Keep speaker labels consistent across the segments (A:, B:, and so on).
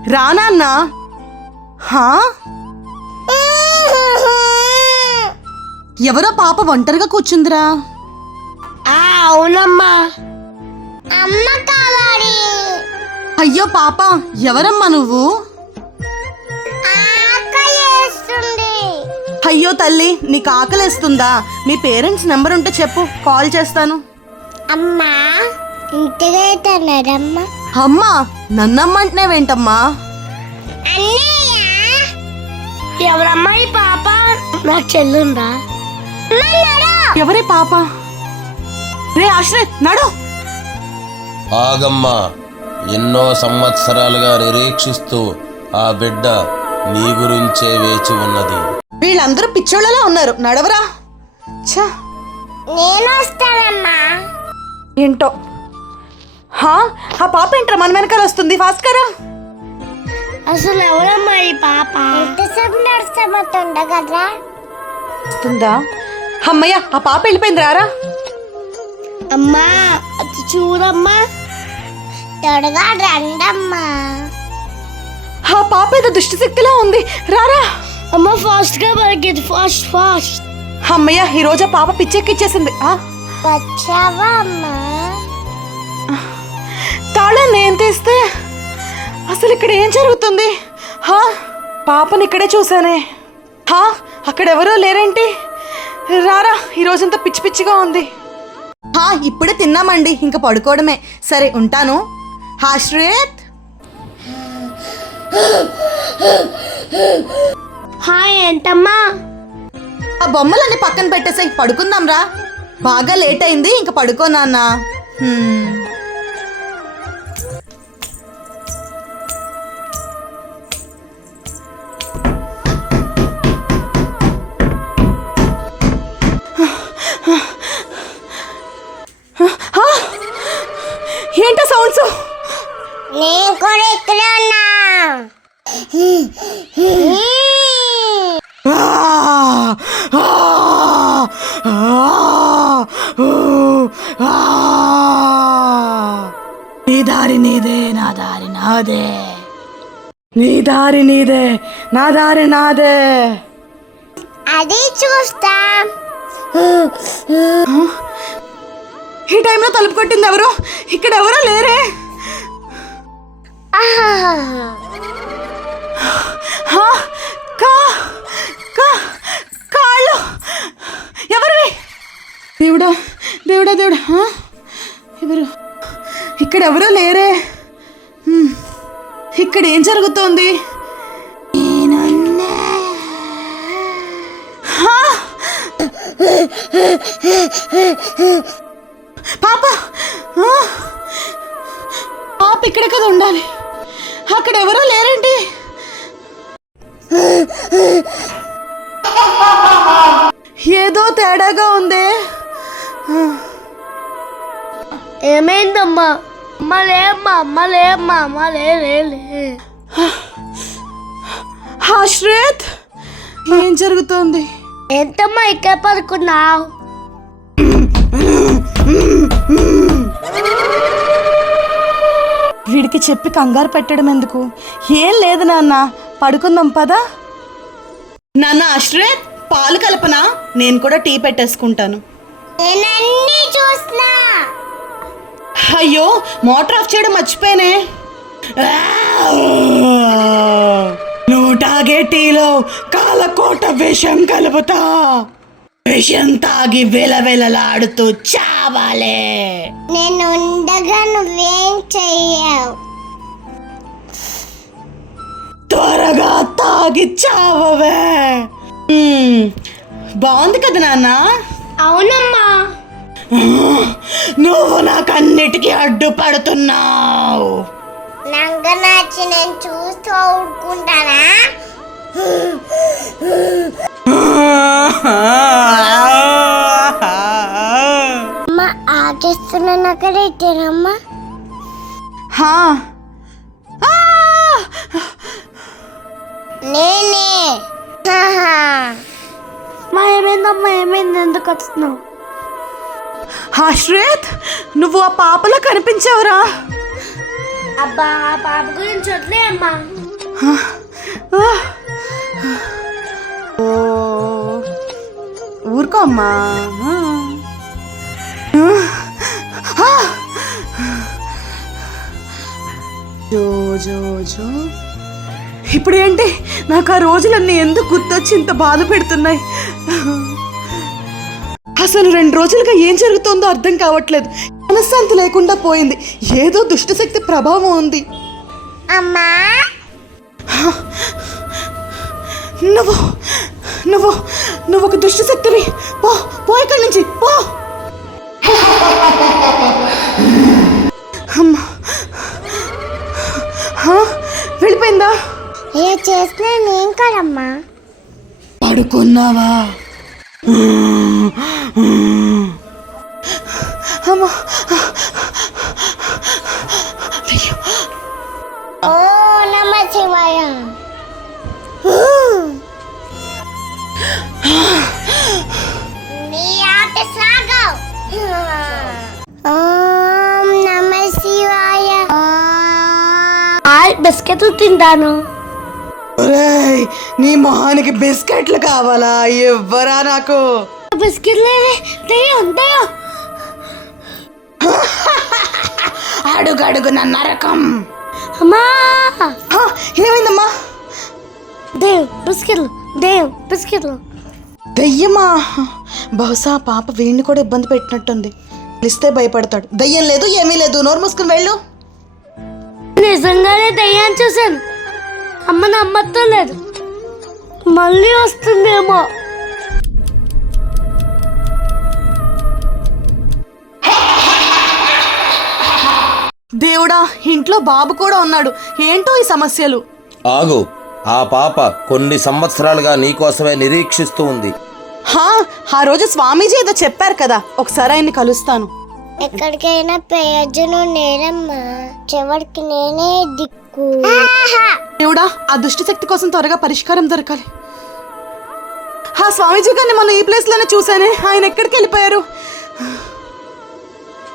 A: రానాన్నా హా? ఎవరో పాప ఒంటరిగా కూర్చుందిరా.
B: అవునమ్మా. అమ్మ కావాలి.
A: అయ్యో పాప ఎవరమ్మా నువ్వు?
B: ఆకలేస్తుంది.
A: అయ్యో తల్లి నీకు ఆకలేస్తుందా? మీ పేరెంట్స్ నెంబర్ ఉంటే చెప్పు కాల్ చేస్తాను.
B: అమ్మా ఇంటికి తన్నారమ్మా
A: అమ్మా నన్నమ్మంటున్నావేంటమ్మా
B: అన్నయ్య ఎవరమ్మా ఈ పాప? నాకు చెల్లుందా?
A: ఎవరే పాప? రే ఆశ్రయ్ నడు.
C: ఆగమ్మా. ఎన్నో సంవత్సరాలుగా నిరీక్షిస్తూ ఆ బిడ్డ నీ గురించే వేచి ఉన్నది.
A: వీళ్ళందరూ పిచ్చోళ్ళలా ఉన్నారు. నడవరా. ఛా.
B: నేను వస్తానమ్మా
A: ఏంటో? హా? ఆ పాప ఏంట్రా? మన వెనకాల వస్తుంది. ఫాస్ట్ కరా
B: అసలు ఎవరమ్మా ఈ పాప? ఎంతసేపు నడుస్తామో ఉండగలరా
A: వస్తుందా? అమ్మయ్య ఆ పాప వెళ్ళిపోయింది రారా
B: అమ్మా అది చూడమ్మా. త్వరగా రండమ్మా.
A: ఆ పాప ఏదో దుష్టి శక్తిలా ఉంది రారా
B: అమ్మ ఫాస్ట్గా పరిగెత్తు. ఫాస్ట్ ఫాస్ట్
A: అమ్మయ్య ఈ రోజు ఆ పాప పిచ్చెక్కిచ్చేసింది. ఆ,
B: వచ్చావా అమ్మా?
A: అసలు ఇక్కడ ఏం జరుగుతుంది? హా? పాపని ఇక్కడే చూసానే హా? అక్కడ ఎవరో లేరేంటి? రారా ఈ రోజంతా పిచ్చి పిచ్చిగా ఉంది. హా ఇప్పుడే తిన్నామండి ఇంకా పడుకోవడమే. సరే ఉంటాను. హాశ్రేత్?
B: హాయ్ ఏంటమ్మా?
A: ఆ బొమ్మలన్నీ పక్కన పెట్టేసాయి పడుకుందాం రా బాగా లేట్ అయింది ఇంకా పడుకో నీ దారి నీదే నా దారి నాదే. నీ దారి నీదే నా దారి నాదే.
B: అది చూస్తా.
A: ఈ టైంలో తలుపు కొట్టింది ఎవరు? ఇక్కడ ఎవరో లేరే. హా? కా కా. దేవుడా దేవుడా దేవుడా ఎవరు? ఇక్కడ ఎవరో లేరే ఇక్కడ ఏం జరుగుతోంది పాప పాప ఇక్కడ కదా ఉండాలి. అక్కడ ఎవరో లేరండి. ఏదో తేడాగా ఉంది.
B: ఏమైందమ్మా? అమ్మ లేమ్మా అమ్మ లేమ్మా అమ్మ లే లే
A: హాశ్రేత్ ఏం జరుగుతోంది?
B: ఎంతమ్మా ఇక్కడ పడుకున్నావు?
A: వీడికి చెప్పి కంగారు పెట్టడం ఎందుకు? ఏం లేదు నాన్న పడుకుందాం పదా? నాన్న ఆశ్రేత్ పాలు కలపనా? నేను కూడా టీ పెట్టేసుకుంటాను. అయ్యో మోటార్ ఆఫ్ చేయడం మర్చిపోయానే. నువ్వు తాగే టీలో కాలకోట విషం కలుపుతా. విషం తాగి వెలవెలలాడుతూ చావాలే.
B: నేను ఉండగా నువ్వేం చెయ్యవు.
A: త్వరగా తాగి చావవే. బాగుంది కదా నాన్న?
B: అవునమ్మా.
A: నువ్వు నాకన్నిటికీ అడ్డుపడుతున్నావు.
B: నంగ నాచి నేను చూస్తూ ఊరుకుంటానా? అమ్మ ఆకేస్తున్నాను అక్కడ ఇచ్చారమ్మా
A: హా.
B: నేనే. మా ఏమైందమ్మా? ఏమైంది? ఎందుకు వస్తున్నావు?
A: హాశ్రేత్ నువ్వు ఆ పాపలో కనిపించావురా.
B: అబ్బా ఆ పాప గురించి వదిలే అమ్మా.
A: ఊరుకో అమ్మా. ఆ. జో జో జో. ఇప్పుడేంటి? నాకు ఆ రోజులన్నీ ఎందుకు గుర్తొచ్చి ఇంత బాధ పెడుతున్నాయి? అసలు రెండు రోజులుగా ఏం జరుగుతుందో అర్థం కావట్లేదు. మనశ్శాంతి లేకుండా పోయింది. ఏదో దుష్టశక్తి ప్రభావం ఉంది.
B: అమ్మా!
A: నువ్వు నువ్వు నువ్వు ఒక దుష్టశక్తివి. పో పో ఇక్కడి నుంచి పో! అమ్మా! హా? వెళ్ళిపోయిందా?
B: ఏ చేసిన నేను కదమ్మా.
A: పడుకున్నావా?
B: బిస్కెట్లు తింటాను.
A: ఒరేయ్, నీ మొహానికి బిస్కెట్లు కావాలా? ఇవ్వరా నాకు?
B: బిస్కెట్లు దయ్యం దయ్యం
A: అడుగడుగున నరకం.
B: అమ్మా!
A: హా, ఏమైందమ్మా?
B: దయ్యం బిస్కెట్లు దయ్యం బిస్కెట్లు.
A: దయ్యమా? బహుశా ఆ పాప వీడిని కూడా ఇబ్బంది పెట్టినట్టుంది. ఇస్తే భయపడతాడు. దయ్యం లేదు ఏమీ లేదు. నోరు మూసుకుని వెళ్ళు.
B: నిజంగానే దయ్యాన్ని చూశాను. అమ్మ నమ్మటం లేదు. మళ్ళీ వస్తుందేమో.
A: దేవుడా ఇంట్లో బాబు కూడా ఉన్నాడు. ఏంటో ఈ సమస్యలు?
C: ఆగు. ఆ పాప కొన్ని సంవత్సరాలుగా నీకోసమే నిరీక్షిస్తూ ఉంది.
A: హా ఆ రోజు స్వామీజీ ఏదో చెప్పారు కదా. ఒకసారి ఆయన్ని కలుస్తాను.
B: ఎక్కడికైనా ప్రయోజనం నేనమ్మా చివరికి నేనే దిక్కు.
A: దేవుడా ఆ దుష్టి శక్తి కోసం త్వరగా పరిష్కారం దొరకాలి. ఆ స్వామీజీ గారిని మనం ఈ ప్లేస్లోనే చూసానే ఆయన ఎక్కడికి వెళ్ళిపోయారు?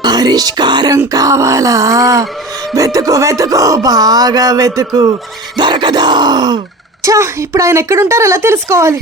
A: పరిష్కారం కావాలా? వెతుకు వెతుకు బాగా వెతుకు. దొరకదా. చా ఇప్పుడు ఆయన ఎక్కడుంటారో ఎలా తెలుసుకోవాలి.